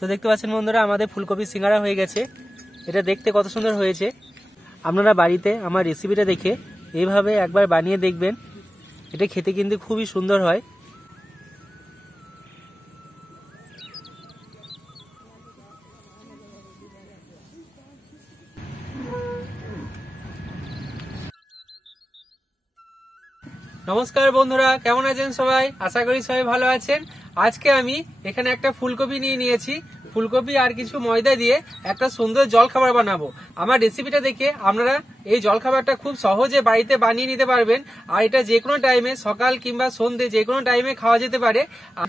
তো দেখতে পাচ্ছেন বন্ধুরা, আমাদের ফুলকপি সিঙ্গারা হয়ে গেছে। এটা দেখতে কত সুন্দর হয়েছে। আপনারা বাড়িতে আমার রেসিপিটা দেখে এইভাবে একবার বানিয়ে দেখবেন। এটা খেতে কিন্তু খুবই সুন্দর হয়। নমস্কার বন্ধুরা, কেমন আছেন সবাই? আশা করি সবাই ভালো আছেন। আজকে আমি এখানে একটা ফুলকপি নিয়েছি। ফুলকপি আর কিছু ময়দা দিয়ে একটা সুন্দর জলখাবার বানাবো। আমার রেসিপিটা দেখে আপনারা এই জলখাবারটা খুব সহজে বাড়িতে বানিয়ে নিতে পারবেন। আর এটা যে কোনো টাইমে, সকাল কিংবা সন্ধ্যে যে কোনো টাইমে খাওয়া যেতে পারে।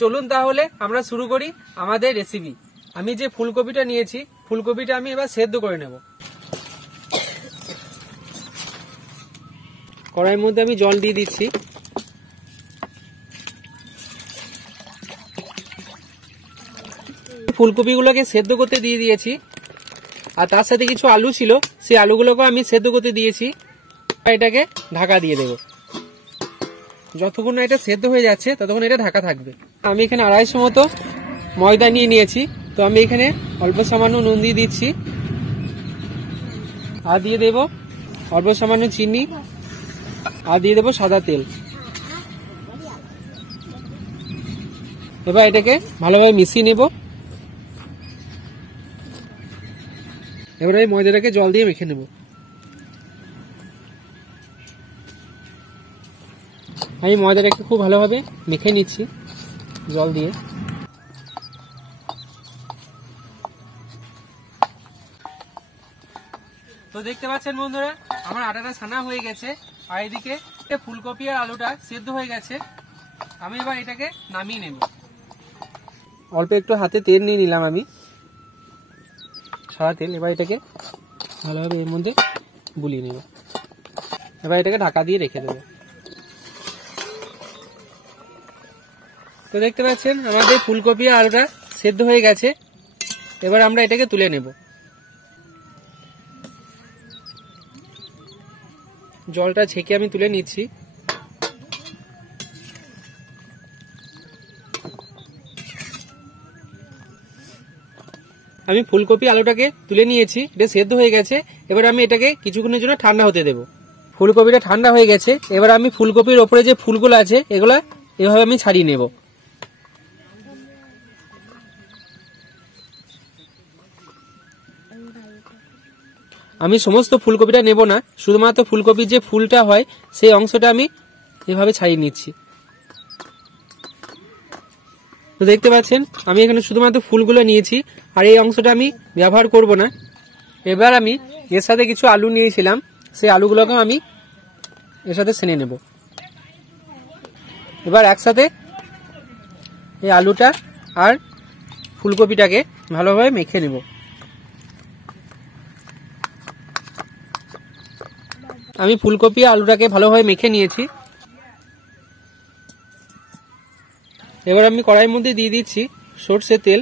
চলুন তাহলে আমরা শুরু করি আমাদের রেসিপি। আমি যে ফুলকপিটা নিয়েছি, ফুলকপিটা আমি এবার সেদ্ধ করে নেব। কড়াইয়ের মধ্যে আমি জল দিয়ে দিচ্ছি। ফুলকপিগুলোকে সেদ্ধ করতে দিয়ে দিয়েছি, আর তার সাথে কিছু আলু ছিল, সেই আলুগুলোকে আমি সেদ্ধ করতে দিয়েছি। এটাকে ঢাকা দিয়ে দেব। যতক্ষণ না এটা সেদ্ধ হয়ে যাচ্ছে ততক্ষণ এটা ঢাকা থাকবে। আমি এখানে 250 মতো ময়দা নিয়েছি। তো আমি এখানে অল্প সামান্য নুন দিয়ে দিচ্ছি, আর দিয়ে দেব অল্প সামান্য চিনি, আর দিয়ে দেবো সাদা তেল। এবার এটাকে ভালোভাবে মিশিয়ে নেব। এবার এই ময়দাটাকে জল দিয়ে মেখে নেব। আমি ময়দাটাকে খুব ভালোভাবে মেখে নিচ্ছি জল দিয়ে। তো দেখতে পাচ্ছেন বন্ধুরা, আমার আটাটা ছানা হয়ে গেছে, আর এদিকে ফুলকপি আর আলুটা সেদ্ধ হয়ে গেছে। আমি এবার এটাকে নামিয়ে নেব। অল্প একটু হাতে তেল নিয়ে নিলাম আমি, সাদা তেল। এবার এটাকে ভালোভাবে এর মধ্যে বুলিয়ে নেব। এবার এটাকে ঢাকা দিয়ে রেখে দেব। তো দেখতে পাচ্ছেন আমাদের ফুলকপি আর আলুটা সেদ্ধ হয়ে গেছে। এবার আমরা এটাকে তুলে নেব। জলটা ছেঁকে আমি তুলে নিচ্ছি। আমি ফুলকপি আলুটাকে তুলে নিয়েছি, এটা সেদ্ধ হয়ে গেছে। এবার আমি এটাকে কিছুক্ষণের জন্য ঠান্ডা হতে দেব। ফুলকপিটা ঠান্ডা হয়ে গেছে। এবার আমি ফুলকপির ওপরে যে ফুলগুলো আছে এগুলা এভাবে আমি ছাড়িয়ে নেব। আমি সমস্ত ফুলকপিটা নেব না, শুধুমাত্র ফুলকপির যে ফুলটা হয় সেই অংশটা আমি এভাবে ছাড়িয়ে নিচ্ছি। তো দেখতে পাচ্ছেন আমি এখানে শুধুমাত্র ফুলগুলো নিয়েছি, আর এই অংশটা আমি ব্যবহার করব না। এবার আমি এর সাথে কিছু আলু নিয়েছিলাম, সেই আলুগুলোকে আমি এর সাথে সেনে নেব। এবার একসাথে এই আলুটা আর ফুলকপিটাকে ভালোভাবে মেখে নেব। আমি ফুলকপি আলুটাকে ভালোভাবে মেখে নিয়েছি। এবার আমি কড়াইয়ের মধ্যে দিয়ে দিচ্ছি সরষের তেল।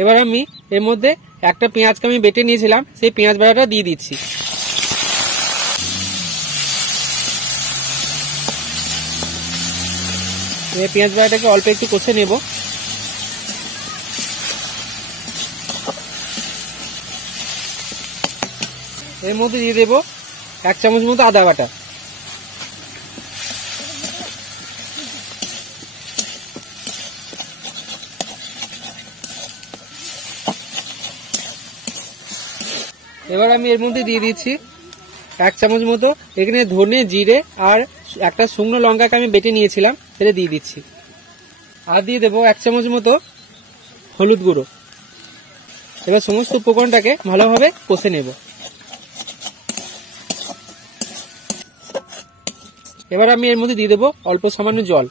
এবার আমি এর মধ্যে একটা পেঁয়াজকে আমি বেটে নিয়েছিলাম, সেই পেঁয়াজ বাটাটা দিয়ে দিচ্ছি। এই পেঁয়াজ বাটাটাকে অল্প একটু কষে নেব। এর মধ্যে দিয়ে দেব 1 চামচ মতো আদা বাটা। এবার আমি এর মধ্যে দিয়ে দিচ্ছি 1 চামচ মতো এখানে ধনে, জিরে আর একটা শুকনো লঙ্কাকে আমি বেটে নিয়েছিলাম, সেটা দিয়ে দিচ্ছি। আর দিয়ে দেবো 1 চামচ মতো হলুদ গুঁড়ো। এবার সমস্ত উপকরণটাকে ভালোভাবে কষে নেব। এবার আমি এর মধ্যে দিয়ে দেবো অল্প সামান্য জল।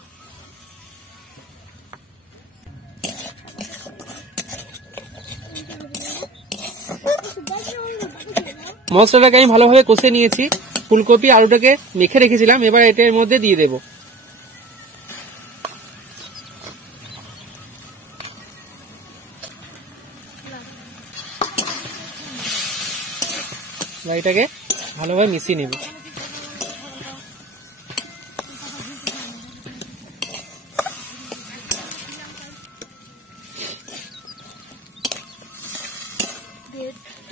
মশলাটাকে আমি ভালোভাবে কষে নিয়েছি। ফুলকপি আলুটাকে মেখে রেখেছিলাম, এবার এটার মধ্যে দিয়ে দেব। এটাকে ভালোভাবে মিশিয়ে নেব।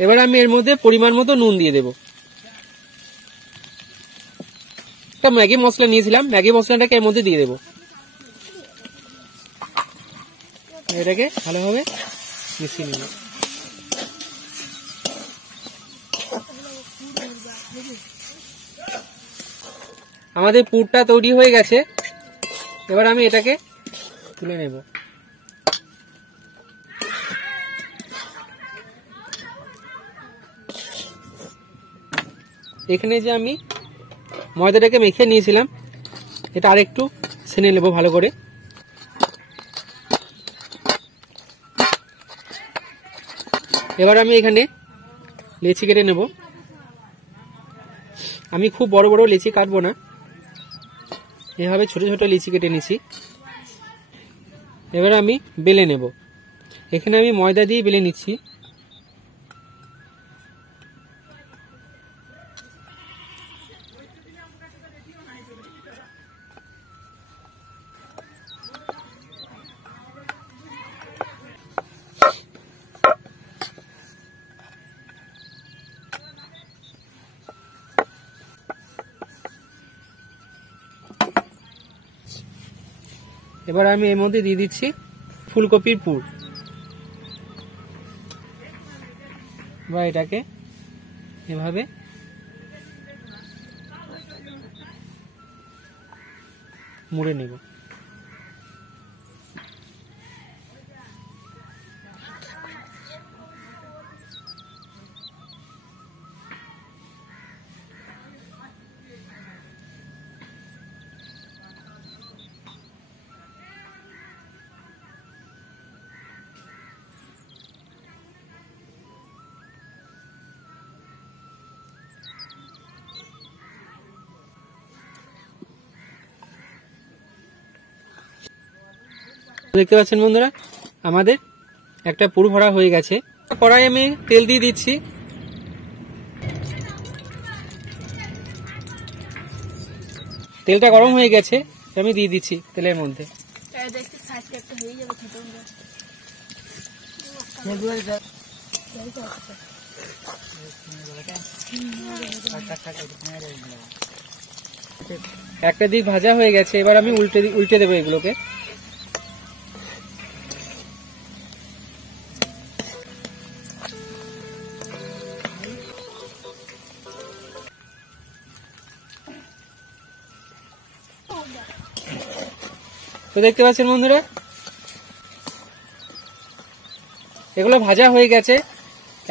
এবার আমি এর মধ্যে পরিমাণ মতো নুন দিয়ে দেব। একটা ম্যাগি মশলা নিয়েছিলাম, ম্যাগি মশলাটাকে এর মধ্যে দিয়ে দেব। এটাকে ভালোভাবে মিশিয়ে নেব। আমাদের পুরটা তৈরি হয়ে গেছে, এবার আমি এটাকে তুলে নেব। এখানে যে আমি ময়দাটাকে মেখে নিয়েছিলাম, এটা আরেকটু ছেনে নেব ভালো করে। এবার আমি এখানে লেচি কেটে নেব। আমি খুব বড় বড় লেচি কাটবো না, এভাবে ছোট ছোট লিচি কেটে নিছি। এবার আমি বেলে নেব। এখানে আমি ময়দা দিয়ে বেলে নিচ্ছি। এবার আমি এর মধ্যে দিয়ে দিচ্ছি ফুলকপির পুর। বা এটাকে এভাবে মুড়ে নেব। দেখতে পাচ্ছেন বন্ধুরা, আমাদের একটা পুর ভরা হয়ে গেছে। কড়াই আমি তেল দিয়ে দিচ্ছি। তেলটা গরম হয়ে গেছে, আমি দিয়ে দিচ্ছি তেলের মধ্যে। একটা দিক ভাজা হয়ে গেছে, এবার আমি উল্টে দেবো এগুলোকে। তো দেখতে পাচ্ছেন বন্ধুরা, এগুলো ভাজা হয়ে গেছে,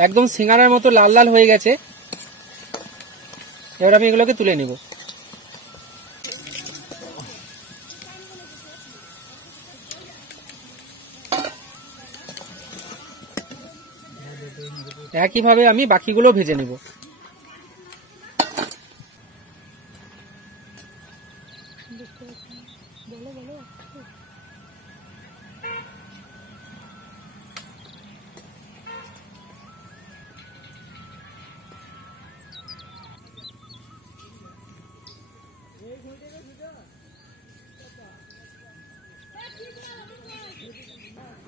একদম সিঙ্গারার মতো লাল লাল হয়ে গেছে। এবার আমি এগুলোকে তুলে নেব। একইভাবে আমি বাকিগুলো ভেজে নেব।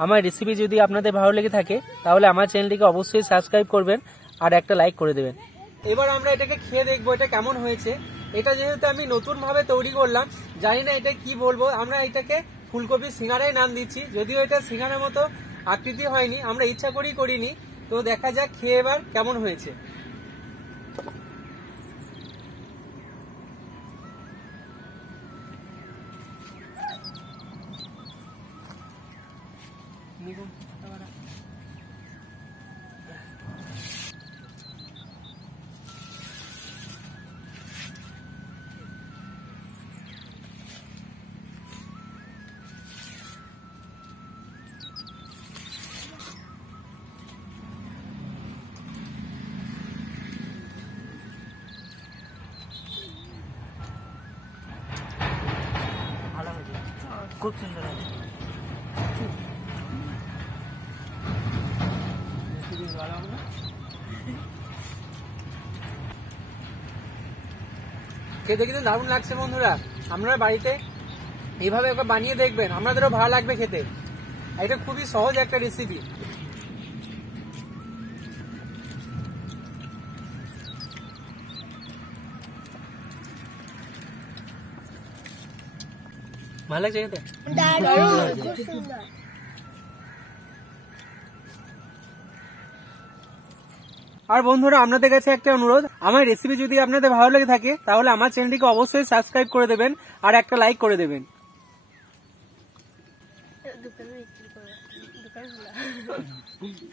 আমার রেসিপি যদি আপনাদের ভালো লেগে থাকে তাহলে আমার চ্যানেলটিকে অবশ্যই সাবস্ক্রাইব করবেন আর একটা লাইক করে দেবেন। এবার আমরা এটাকে খেয়ে দেখবো এটা কেমন হয়েছে। এটা যেহেতু আমি নতুন ভাবে তৈরি করলাম, জানি না এটা কি বলবো। আমরা এটাকে ফুলকপি সিঙ্গারাই নাম দিচ্ছি, যদিও এটা সিঙ্গারার মতো আকৃতি হয়নি, আমরা ইচ্ছা করেই করিনি। তো দেখা যাক খেয়ে এবার কেমন হয়েছে। খুব সুন্দর হবে। খেতে কিন্তু দারুণ লাগছে বন্ধুরা। আপনারা বাড়িতে এইভাবে ওকে বানিয়ে দেখবেন, আপনাদেরও ভালো লাগবে খেতে। এটা খুবই সহজ একটা রেসিপি। ভালো লাগছে খেতে? আর বন্ধুরা আপনাদের কাছে একটা অনুরোধ, আমার রেসিপি যদি আপনাদের ভালো লেগে থাকে তাহলে আমার চ্যানেলটিকে অবশ্যই সাবস্ক্রাইব করে দেবেন আর একটা লাইক করে দেবেন।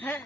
হ্যাঁ